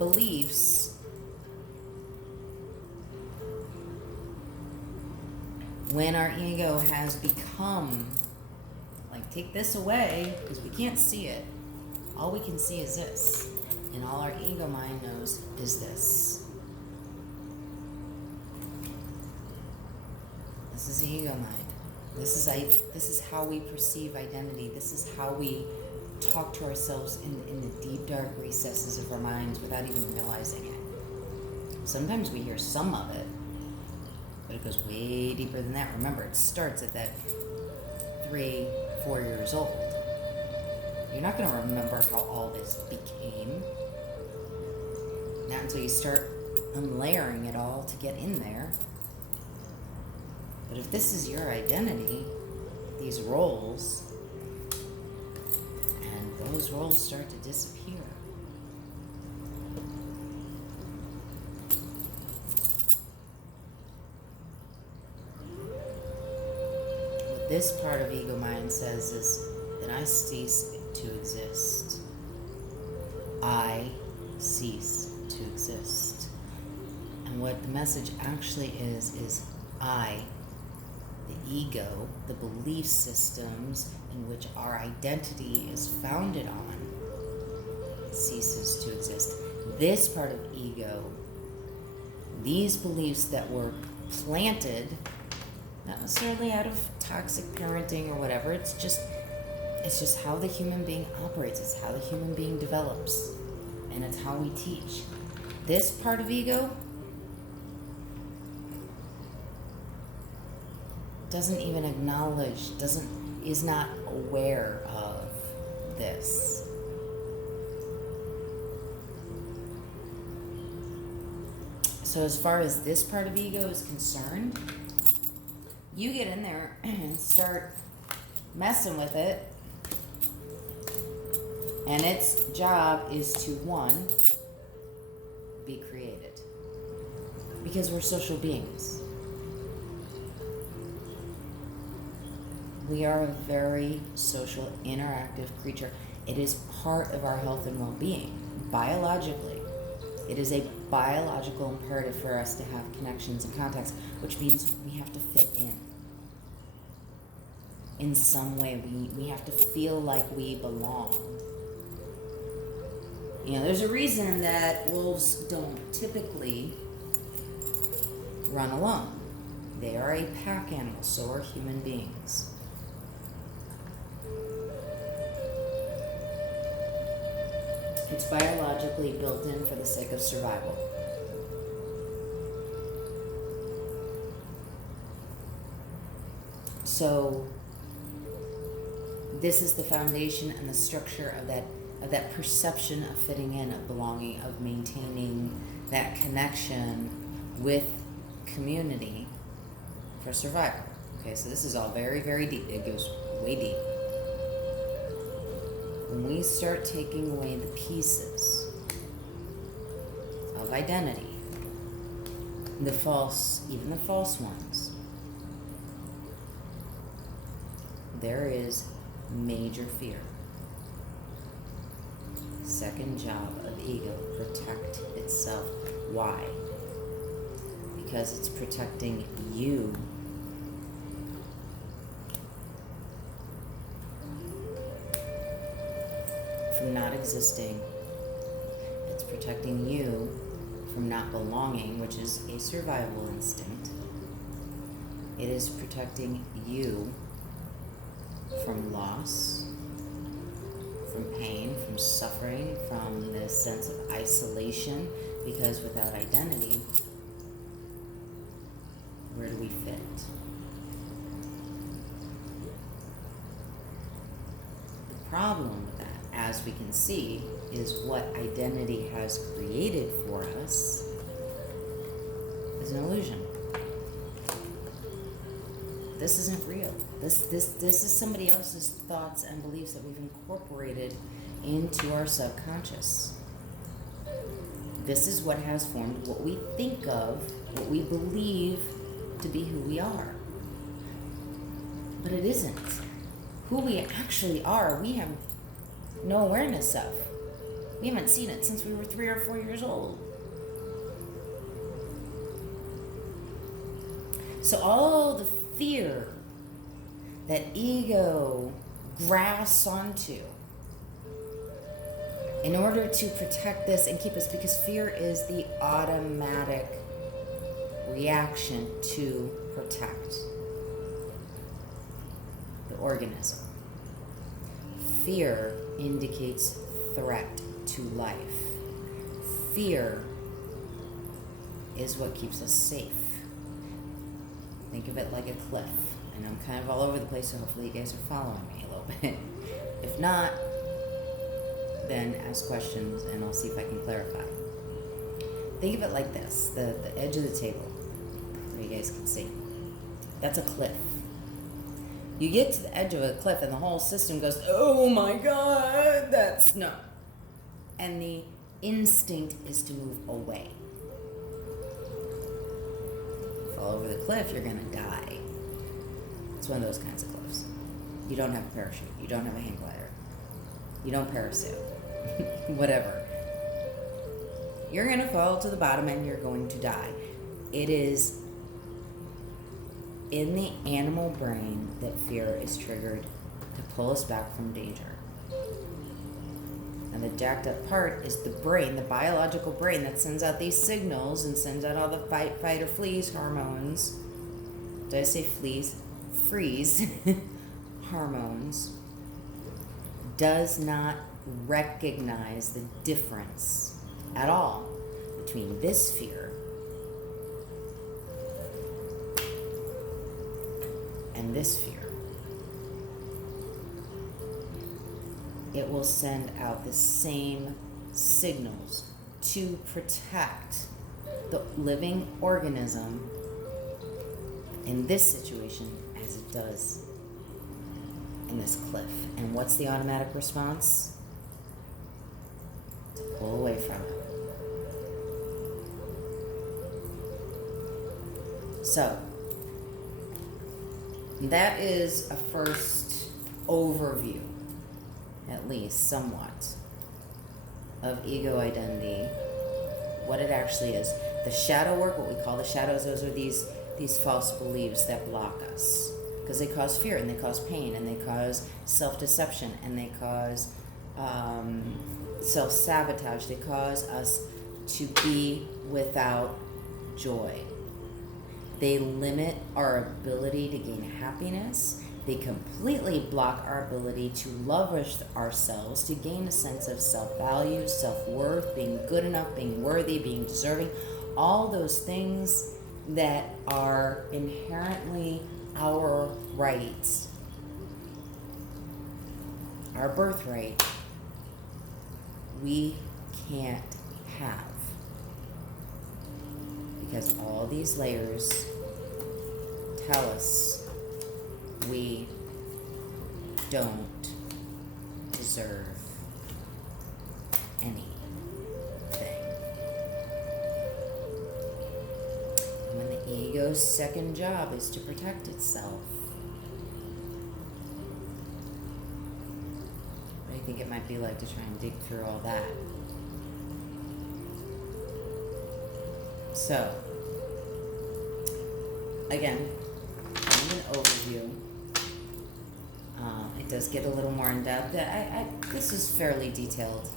beliefs, when our ego has become, like, take this away, because we can't see it. All we can see is this. And all our ego mind knows is this. This is the ego mind. This is how we perceive identity. This is how we talk to ourselves in the deep, dark recesses of our minds without even realizing it. Sometimes we hear some of it, but it goes way deeper than that. Remember, it starts at that 3, 4 years old. You're not going to remember how all this became. Not until you start unlayering it all to get in there. But if this is your identity, these roles, and those roles start to disappear, what this part of ego mind says is that I cease to exist. I cease to exist. And what the message actually is I, the ego, the belief systems in which our identity is founded on, ceases to exist. This part of ego, these beliefs that were planted, not necessarily out of toxic parenting or whatever, it's just how the human being operates, it's how the human being develops, and it's how we teach. This part of ego doesn't even acknowledge, is not aware of this. So as far as this part of ego is concerned, you get in there and start messing with it, and its job is to, 1, be created. Because we're social beings. We are a very social, interactive creature. It is part of our health and well-being, biologically. It is a biological imperative for us to have connections and contacts, which means we have to fit in some way. We have to feel like we belong. You know, there's a reason that wolves don't typically run alone. They are a pack animal, so are human beings. It's biologically built in for the sake of survival. So this is the foundation and the structure of that perception of fitting in, of belonging, of maintaining that connection with community for survival. Okay, so this is all very, very deep. It goes way deep. When we start taking away the pieces of identity, even the false ones, there is major fear. Second job of ego, protect itself. Why? Because it's protecting you from not existing. It's protecting you from not belonging, which is a survival instinct. It is protecting you from loss, from pain, from suffering, from this sense of isolation, because without identity, where do we fit? The problem with that, as we can see, is what identity has created for us is an illusion. This isn't real. This is somebody else's thoughts and beliefs that we've incorporated into our subconscious. This is what has formed what we think of, what we believe to be who we are. But it isn't. Who we actually are, we have no awareness of. We haven't seen it since we were 3 or 4 years old. So all the fear that ego grasps onto in order to protect this and keep us, because fear is the automatic reaction to protect the organism. Fear indicates threat to life. Fear is what keeps us safe. Think of it like a cliff. And I'm kind of all over the place, so hopefully you guys are following me a little bit. If not, then ask questions and I'll see if I can clarify. Think of it like this, the edge of the table, where you guys can see. That's a cliff. You get to the edge of a cliff and the whole system goes, oh my God, that's no. And the instinct is to move away. Fall over the cliff, you're gonna die. It's one of those kinds of cliffs. You don't have a parachute, you don't have a hang glider, you don't parachute, whatever. You're gonna fall to the bottom and you're going to die. It is in the animal brain that fear is triggered to pull us back from danger. And the jacked up part is the brain, the biological brain that sends out these signals and sends out all the fight or fleas hormones. Did I say fleas? Freeze hormones. Does not recognize the difference at all between this fear and this fear. It will send out the same signals to protect the living organism in this situation as it does in this cliff. And what's the automatic response? To pull away from it. So, that is a first overview, at least somewhat, of ego identity, what it actually is. The shadow work, what we call the shadows, those are these false beliefs that block us. Because they cause fear, and they cause pain, and they cause self-deception, and they cause self-sabotage. They cause us to be without joy. They limit our ability to gain happiness. They completely block our ability to love ourselves, to gain a sense of self-value, self-worth, being good enough, being worthy, being deserving. All those things that are inherently our rights, our birthright, we can't have. Because all these layers tell us we don't deserve anything. And when the ego's second job is to protect itself, what do you think it might be like to try and dig through all that? So, again, kind of an overview. It does get a little more in depth. This is fairly detailed,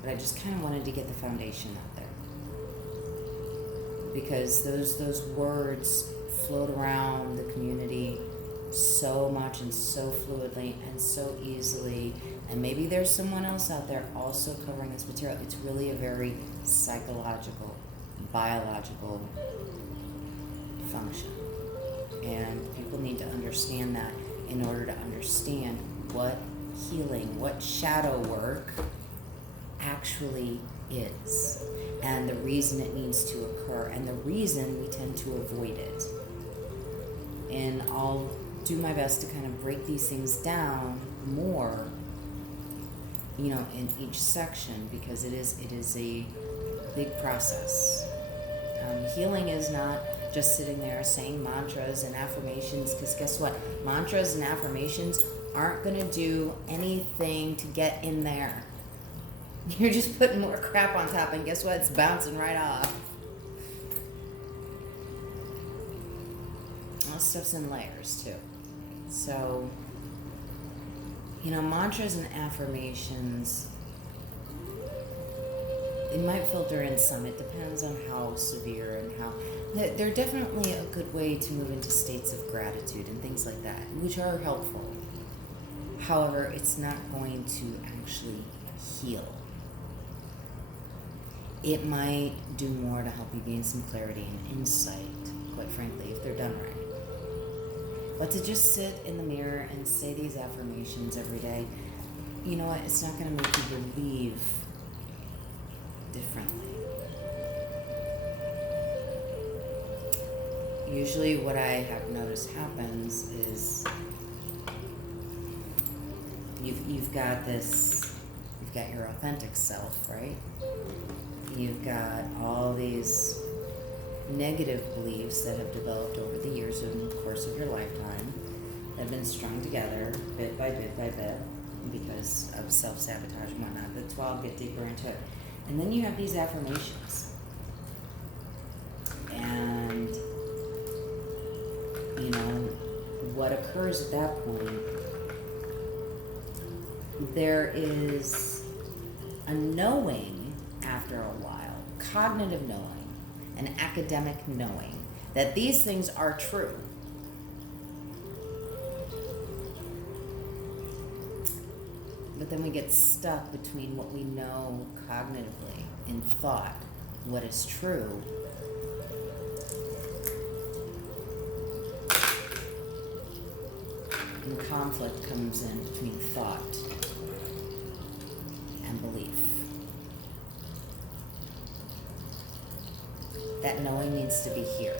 but I just kind of wanted to get the foundation out there, because those words float around the community so much and so fluidly and so easily. And maybe there's someone else out there also covering this material. It's really a very psychological, biological function. And people need to understand that in order to understand what healing, what shadow work actually is, and the reason it needs to occur, and the reason we tend to avoid it. And I'll do my best to kind of break these things down more, in each section, because it is a big process. Healing is not just sitting there saying mantras and affirmations, because guess what? Mantras and affirmations aren't going to do anything to get in there. You're just putting more crap on top, and guess what? It's bouncing right off. All stuff's in layers, too. So, mantras and affirmations, it might filter in some. It depends on how severe and how... They're definitely a good way to move into states of gratitude and things like that, which are helpful. However, it's not going to actually heal. It might do more to help you gain some clarity and insight, quite frankly, if they're done right. But to just sit in the mirror and say these affirmations every day, you know what? It's not going to make you believe differently. Usually what I have noticed happens is you've got your authentic self, right? You've got all these negative beliefs that have developed over the years in the course of your lifetime that have been strung together bit by bit by bit because of self-sabotage and whatnot. That's why I'll get deeper into it. And then you have these affirmations. And, what occurs at that point, there is a knowing after a while, cognitive knowing, an academic knowing that these things are true. But then we get stuck between what we know cognitively in thought, what is true, and conflict comes in between thought and belief. That knowing needs to be here.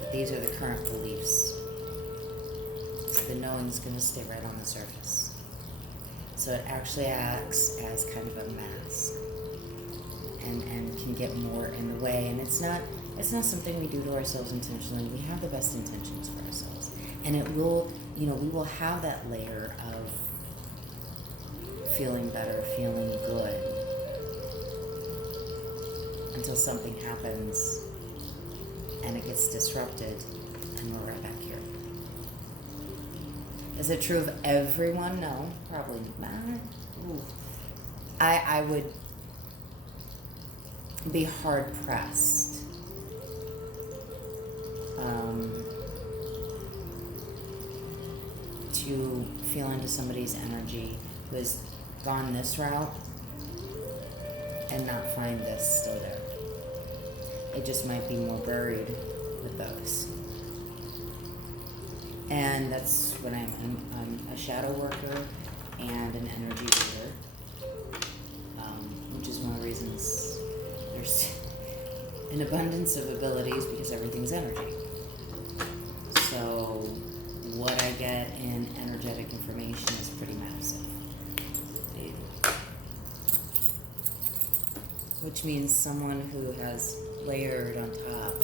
But these are the current beliefs. So the knowing is going to stay right on the surface. So it actually acts as kind of a mask and can get more in the way. And it's not something we do to ourselves intentionally. We have the best intentions for ourselves. And it will, we will have that layer of feeling better, feeling good, until something happens and it gets disrupted and we're right back here. Is it true of everyone? No, probably not. Ooh. I would be hard pressed to feel into somebody's energy who has gone this route and not find this still there. It just might be more buried with those. And that's what I'm a shadow worker and an energy reader, which is one of the reasons there's an abundance of abilities, because everything's energy. So what I get in energetic information is pretty massive. Which means someone who has layered on top.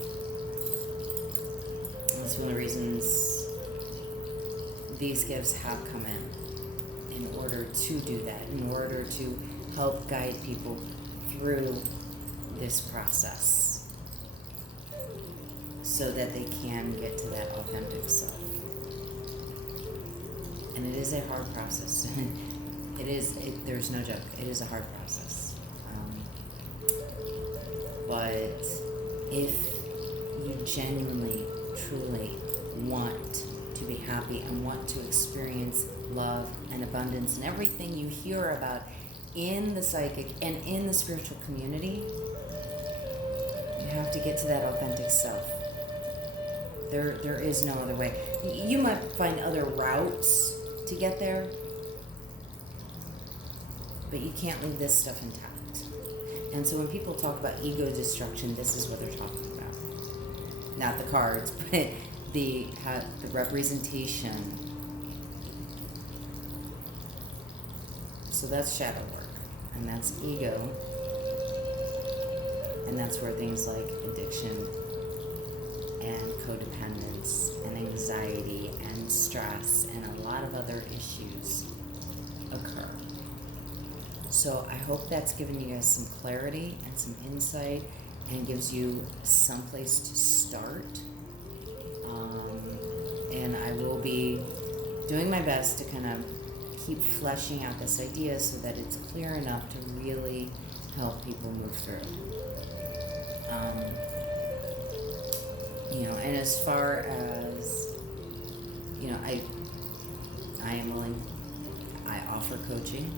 And that's one of the reasons these gifts have come in order to do that, in order to help guide people through this process so that they can get to that authentic self. And it is a hard process. There's no joke. It is a hard process. But if you genuinely, truly want to be happy and want to experience love and abundance and everything you hear about in the psychic and in the spiritual community, you have to get to that authentic self. There is no other way. You might find other routes to get there, but you can't leave this stuff intact. And so when people talk about ego destruction, this is what they're talking about. Not the cards, but the representation. So that's shadow work, and that's ego, and that's where things like addiction and codependence and anxiety and stress and a lot of other issues occur. So I hope that's given you guys some clarity and some insight and gives you some place to start. And I will be doing my best to kind of keep fleshing out this idea so that it's clear enough to really help people move through. And as far as, I am willing, I offer coaching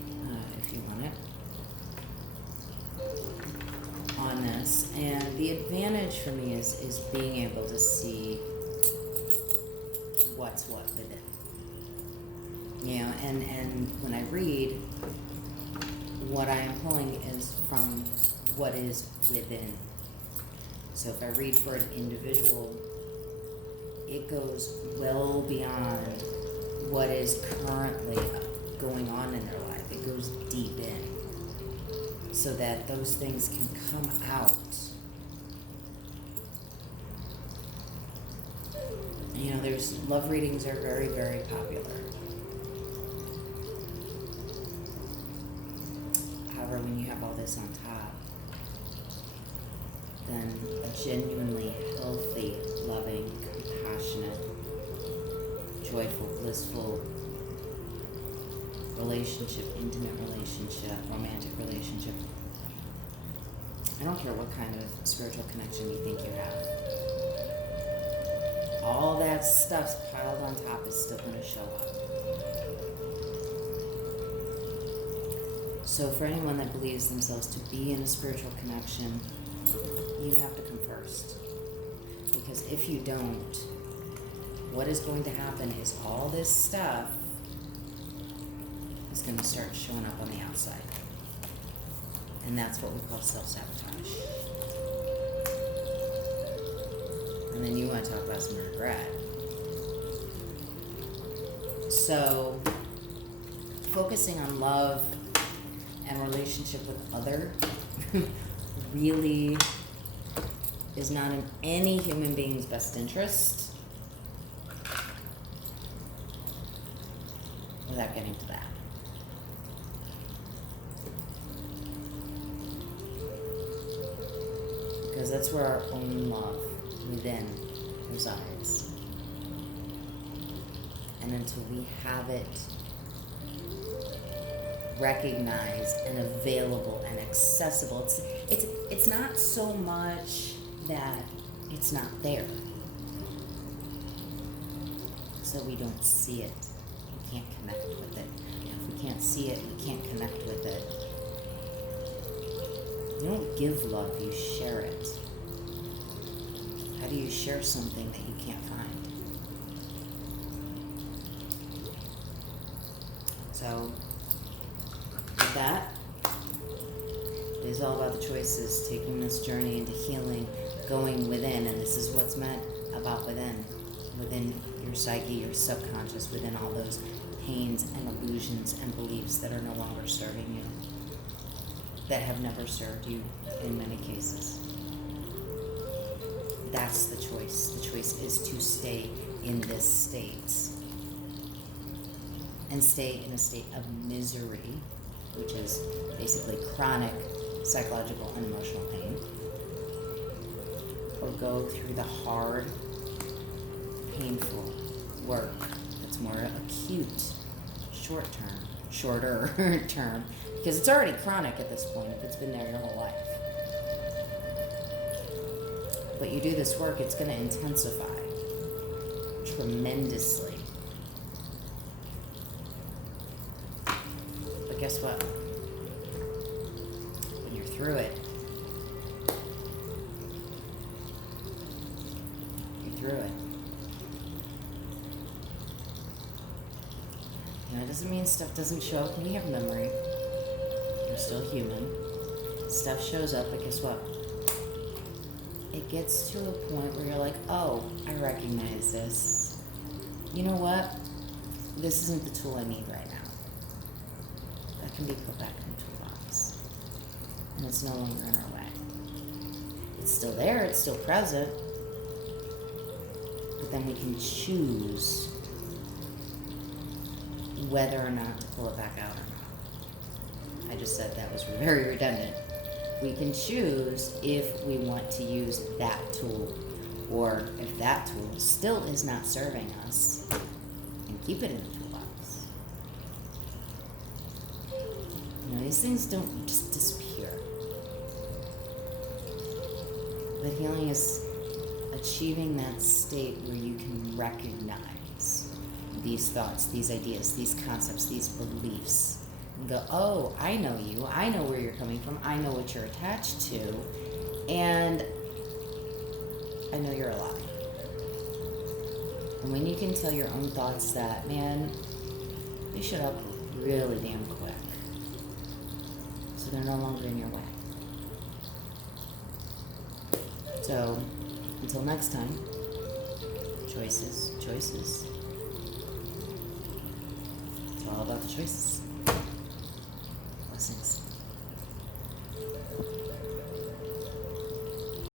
if you want it on this. And the advantage for me is being able to see what's what within. And when I read, what I am pulling is from what is within. So if I read for an individual, it goes well beyond what is currently going on in their life. It goes deep in so that those things can come out. There's love readings are very, very popular. However, when you have all this on top, then a genuinely healthy, loving, compassionate, joyful, blissful relationship, intimate relationship, romantic relationship. I don't care what kind of spiritual connection you think you have. All that stuff's piled on top is still going to show up. So for anyone that believes themselves to be in a spiritual connection, you have to come first. Because if you don't, what is going to happen is all this stuff is going to start showing up on the outside. And that's what we call self-sabotage. And then you want to talk about some regret. So, focusing on love and relationship with other really is not in any human being's best interest without getting to that. Because that's where our own love within resides. And until we have it recognized and available and accessible, it's not so much that it's not there. So we don't see it. We can't connect with it. If we can't see it, we can't connect with it. You don't give love, you share it. How do you share something that you can't find? So, with that, it is all about the choices, taking this journey into healing, going within, and this is what's meant about within your psyche, your subconscious, within all those pains and illusions and beliefs that are no longer serving you, that have never served you in many cases. That's the choice. The choice is to stay in this state and stay in a state of misery, which is basically chronic psychological and emotional pain, or go through the hard, painful work that's more acute, shorter term, because it's already chronic at this point if it's been there your whole life. But you do this work, it's going to intensify tremendously. But guess what? When you're through it, you're through it. It doesn't mean stuff doesn't show up when you have memory. You're still human. Stuff shows up, but guess what? It gets to a point where you're like, oh, I recognize this. You know what? This isn't the tool I need right now. That can be put back in the toolbox. And it's no longer in our way. It's still there, it's still present. but then we can choose whether or not to pull it back out or not. I just said that was very redundant. We can choose if we want to use that tool, or if that tool still is not serving us, and keep it in the toolbox. You know, these things don't just disappear. But healing is achieving that state where you can recognize these thoughts, these ideas, these concepts, these beliefs, and go, oh, I know you, I know where you're coming from, I know what you're attached to, and I know you're a lie. And when you can tell your own thoughts that, man, they shut up really damn quick, so they're no longer in your way. So, until next time, choices, choices. It's all about the choices.